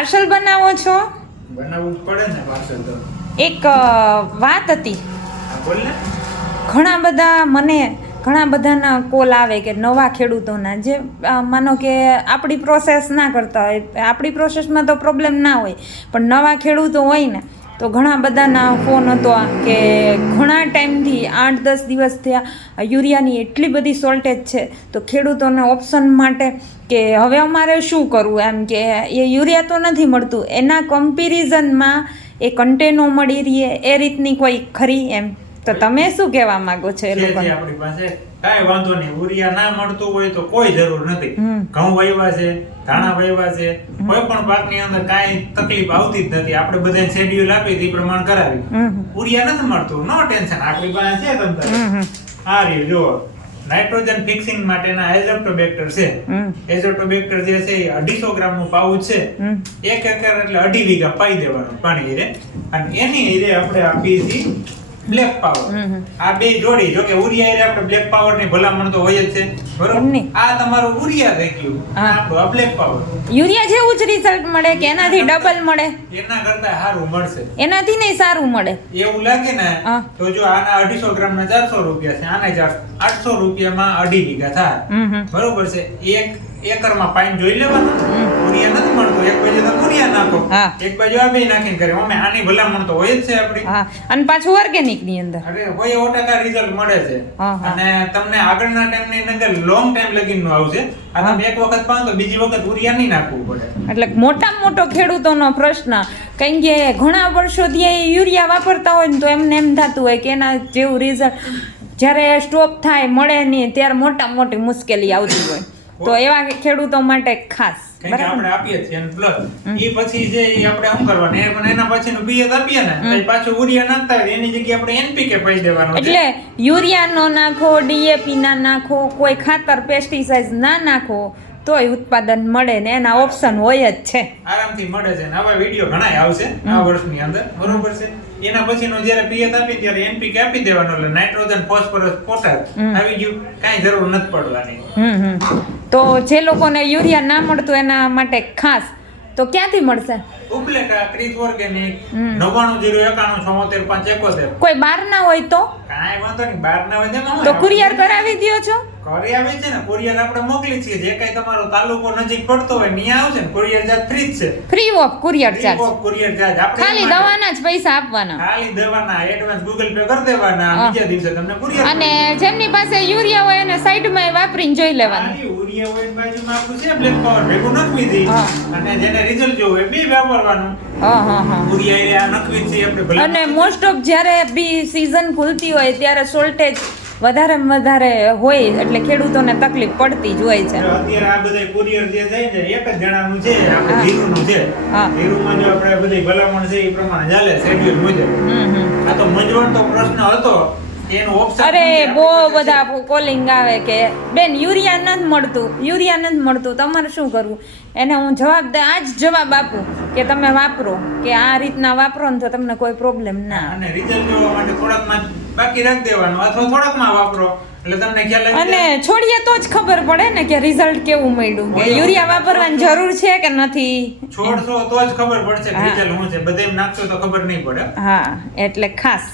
Parcel બનાવો છો? બનાવવું પડે ને પાર્સલ તો. એક વાત હતી. બોલ ને. ઘણા બધા મને ઘણા બધાના કોલ આવે કે નવા ખેડૂતોના જે માનો કે આપણી પ્રોસેસ ના કરતા હોય. આપણી પ્રોસેસમાં તો પ્રોબ્લેમ ના હોય. પણ નવા ખેડૂતો હોય ને તો ઘણા બધાના ફોન હતો કે ઘણા ટાઈમથી આઠ દસ દિવસ થયા યુરિયાની એટલી બધી શોર્ટેજ છે. તો ખેડૂતોને ઓપ્શન માટે કે હવે અમારે શું કરવું? એમ કે એ યુરિયા તો નથી મળતું. એના કમ્પેરિઝનમાં એ કન્ટેનો મળી રહીએ એ રીતની કોઈ ખરી એમ? તો તમે શું કહેવા માંગો છો એ છે લોકોને? આપણી પાસે કાંઈ વાંધો નહીં. ઉરિયા ના મળતું હોય તો કોઈ જરૂર નથી. ઘઉં વાવ્યા છે ધાણા વાવ્યા છે કોઈ પણ પાકની અંદર કાંઈ તકલીફ આવતી જ નથી. આપણે બધા શેડ્યુલ આપી તે પ્રમાણે કરાવી. યુરિયા નથી મળતું. No tension. આપણી પાસે છે તમ તારે. હમ હમ. આ રહ્યું જુઓ. નાઇટ્રોજન ફિક્સિંગ માટેના એઝોટોબેક્ટર છે. એઝોટોબેક્ટર જે છે એ અઢીસો ગ્રામનું પાઉચ છે. એક એકર એટલે અઢી વીઘા પાઈ દેવાનું પાણી રે અને એની હીરે આપણે આપીએ છીએ બ્લેક પાવર. આ બે જોડી જો કે ઉરિયા હીરે આપણે બ્લેક પાવરની ભલામણ તો હોય જ છે. બરોબર? આ તમારું ઉરિયા થઈ ગયું. આપણું બ્લેક પાવર યુરિયા જેવું જ રિઝલ્ટ મળે કે એનાથી ડબલ મળે? એના કરતા સારું મળશે. એનાથી નહીં સારું મળે. એવું લાગે ને તો જો આના અઢીસો ગ્રામ ના ચારસો રૂપિયા છે. આના આઠસો રૂપિયામાં અઢી વીઘા થાય. બરોબર છે. એક એકરમાં પાઇપ જોઈ લેવાનું. ઉરિયા નથી મળતું. હા. એક બાજુ આ બે નાખીને કરે અમે આની ભલામણ તો હોય જ છે આપણી. હા. અને પાછું ઓર્ગેનિકની અંદર. અરે કોઈ એવો ટકા રિઝલ્ટ મળે છે. અને તમને આગળના ટાઈમની અંદર લોંગ ટાઈમ લગીનનું આવશે. આ એક વખત પાડો તો બીજી વખત ઉરિયા નહીં નાખવું પડે. એટલે મોટામાં મોટો ખેડૂતોનો પ્રશ્ન કારણ કે ઘણા વર્ષોથી એ યુરિયા વાપરતા હોય ને તો એમને એમ થતું હોય કે એના જેવું રિઝલ્ટ જ્યારે સ્ટોપ થાય મળે નહીં ત્યારે મોટા મોટી મુશ્કેલી આવતી હોય. તો એવા ખેડૂતો માટે ખાસ આપણે આપીએ છીએ પ્લસ એ પછી જે આપણે શું કરવાનું? એ પણ એના પછીનું પિયત આપીએ ને પાછું યુરિયા નાખતા હોય એની જગ્યાએ આપણે એનપીકે પાઈ દેવાનું એટલે યુરિયા નો નાખો ડીએપી ના નાખો કોઈ ખાતર પેસ્ટિસાઇડ ના નાખો તોય ઉત્પાદન મળે ને એના ઓપ્શન હોય જ છે. આરામથી મળે છે આવા વીડિયો ઘણા આવશે આ વર્ષની અંદર બરોબર છે? એના પછીનો જ્યારે પિયત આપી ત્યારે એનપીકે આપી દેવાનો એટલે નાઇટ્રોજન ફોસ્ફરસ પોટાશ આવી ગયું. કાંઈ જરૂર નથી પડવાની. તો જે લોકોને યુરિયા ના મળતું એના માટે ખાસ તો ક્યાંથી મળશે? કોઈ બાર ના હોય તો? કઈ વાંધો નહીં બહાર ના હોય તો કુરિયર કરાવી દો છો? ઘરે આવે છે ને કુરિયર આપણે મોકલી છીએ. જે કઈ તમારો તાલુકો નજીક પડતો હોય ત્યાં આવશે ને કુરિયર ચાર્જ ફ્રી જ છે. Free of courier charge courier charge આપણે ખાલી દવાના જ પૈસા આપવાના. ખાલી દવાના એડવાન્સ ગૂગલ પે કરી દેવાના બીજા દિવસે તમને કુરિયર અને જેમની પાસે યુરિયા હોય એને સાઈડમાં વાપરીને જોઈ લેવાનું. ઉરિયા હોય બાજુમાં આપણું છે બ્લેક પાવર ભેગું નખવી દી અને જેને રિઝલ્ટ જોવું હોય બી વાપરવાનું. હા હા હા. ઉરિયા આ નખવી છે આપણે અને મોસ્ટ ઓફ જ્યારે બી સીઝન ખુલતી હોય ત્યારે સોલ્ટેજ વધારે વધારે હોય એટલે ખેડૂતોને તકલીફ પડતી જ હોય છે. અત્યારે આ બધા કુરિયર જે થાય ને એક જ જણાનું છે આપણે. ધીરુનું છે. ધીરુમાં જો આપણે બધી ભલામણ છે એ પ્રમાણે ચાલે શેડ્યુલ મુજબ આ તો મૂંઝવણ તો પ્રશ્ન હતો. અરે બહુ બધા કોલિંગ આવે કે બેન યુરિયા નથી મળતું યુરિયા નથી મળતું તમારે શું કરવું? એને હું જવાબ દે આ જ જવાબ આપું કે તમે વાપરો કે આ રીતના વાપરો ને તો તમને કોઈ પ્રોબ્લેમ ના અને રિઝલ્ટ જોવા માટે થોડાકમાં બાકી રાખી દેવાનું અથવા થોડાકમાં વાપરો અને છોડીએ તો જ ખબર પડે ને કે રિઝલ્ટ કેવું મળ્યું કે યુરિયા વાપરવાની જરૂર છે કે નથી? છોડશો તો જ ખબર પડશે રિઝલ્ટ શું છે બધે નાખશો તો ખબર નહીં પડે. હા એટલે ખાસ.